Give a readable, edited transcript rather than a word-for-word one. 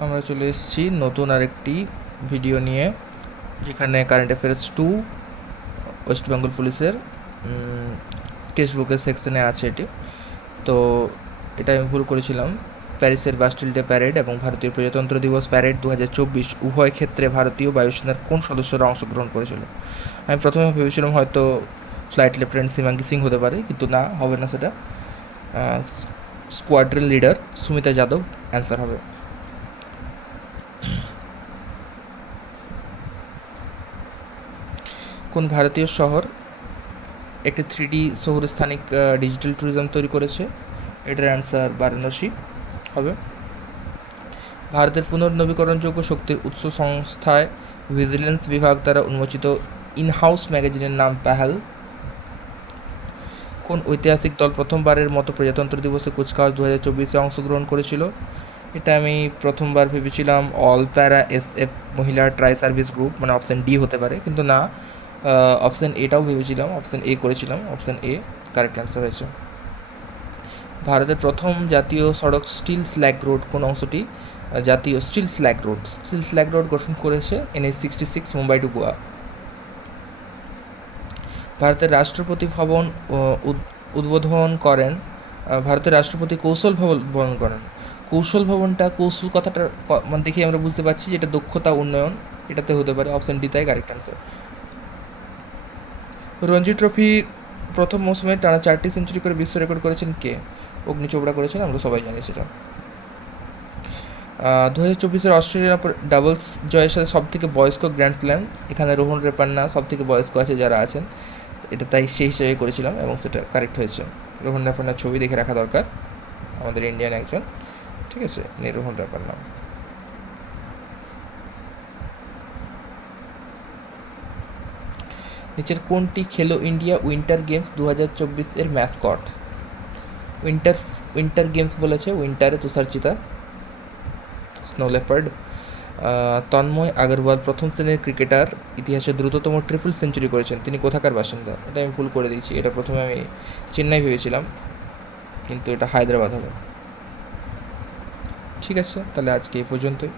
আমরা চলে এসেছি নতুন আরেকটি ভিডিও নিয়ে, যেখানে কারেন্ট অ্যাফেয়ার্স 2 ওয়েস্ট বেঙ্গল পুলিশের টেক্সট বুকের সেকশনে আছে এটি। তো এটা আমি ভুল করেছিলাম। প্যারিসের বাস্টিল ডে প্যারেড এবং ভারতীয় প্রজাতন্ত্র দিবস প্যারেড 2024 উভয় ক্ষেত্রে ভারতীয় বায়ুসেনার কোন সদস্যরা অংশগ্রহণ করেছিল? আমি প্রথমে ভেবেছিলাম হয়তো ফ্লাইট লেফটেন্যান্ট সীমাঙ্কি সিং হতে পারে, কিন্তু না, হবে না সেটা। Squadron leader Sumita Yadav answer হবে। কোন ভারতীয় শহর একটি 3D শহুরস্থানিক ডিজিটাল ট্যুরিজম তৈরি করেছে? এটার অ্যান্সার বারাণসী হবে। ভারতের পুনর্নবীকরণযোগ্য শক্তির উৎস সংস্থায় ভিজিলেন্স বিভাগ দ্বারা উন্মোচিত ইনহাউস ম্যাগাজিনের নাম পেহেল। কোন ঐতিহাসিক দল প্রথমবারের মতো প্রজাতন্ত্র দিবসে কুচকাওয়াজ 2024-এ অংশগ্রহণ করেছিল? এটা আমি প্রথমবার ভেবেছিলাম অল প্যারা SF মহিলা ট্রাই সার্ভিস গ্রুপ, মানে অপশান ডি হতে পারে, কিন্তু না, অপশান এটাও ভেবেছিলাম, অপশান এ করেছিলাম, অপশান এ কারেক্ট অ্যান্সার হয়েছে। ভারতের প্রথম জাতীয় সড়ক স্টিল স্ল্যাগ রোড কোন অংশটি? জাতীয় স্টিল স্ল্যাগ রোড গঠন করেছে NH-66 মুম্বাই টু গোয়া। ভারতের রাষ্ট্রপতি ভবন উদ্বোধন করেন, ভারতের রাষ্ট্রপতি কৌশল ভবন উদ্বোধন করেন। কৌশল ভবনটা, কৌশল কথাটা মানে দেখে আমরা বুঝতে পারছি যে এটা দক্ষতা উন্নয়ন, এটাতে হতে পারে, অপশান ডি তাই কারেক্ট অ্যান্সার। রঞ্জি ট্রফির প্রথম মৌসুমে টানা 4টি সেঞ্চুরি করে বিশ্ব রেকর্ড করেছেন কে? অগ্নি চোপড়া করেছেন, আমরা সবাই জানি সেটা। 2024-এর অস্ট্রেলিয়ান ডাবলস জয়ের সাথে সবথেকে বয়স্ক গ্র্যান্ড স্ল্যাম, এখানে রোহন রেপান্না সবথেকে বয়স্ক আছে যারা আছেন, এটা তাই সেই হিসেবে করেছিলাম এবং সেটা কারেক্ট হয়েছে। রোহন রেপান্নার ছবি দেখে রাখা দরকার, আমাদের ইন্ডিয়ান একজন, ঠিক আছে, রোহন রেপান্না। নিচের কোনটি খেলো ইন্ডিয়া উইন্টার গেমস 2024 এর ম্যাসকট? উইন্টার গেমস বলেছে, উইন্টারে তুষারচিতা, স্নো লেপার্ড। তন্ময় আগরওয়াল প্রথম শ্রেণীর ক্রিকেটার, ইতিহাসে দ্রুততম ট্রিপল সেঞ্চুরি করেছেন, তিনি কোথাকার বাসিন্দা? এটা আমি ভুল করে দিয়েছি, এটা প্রথমে আমি চেন্নাই ভেবেছিলাম, কিন্তু এটা হায়দ্রাবাদ হবে। ঠিক আছে, তাহলে আজকে এই পর্যন্তই।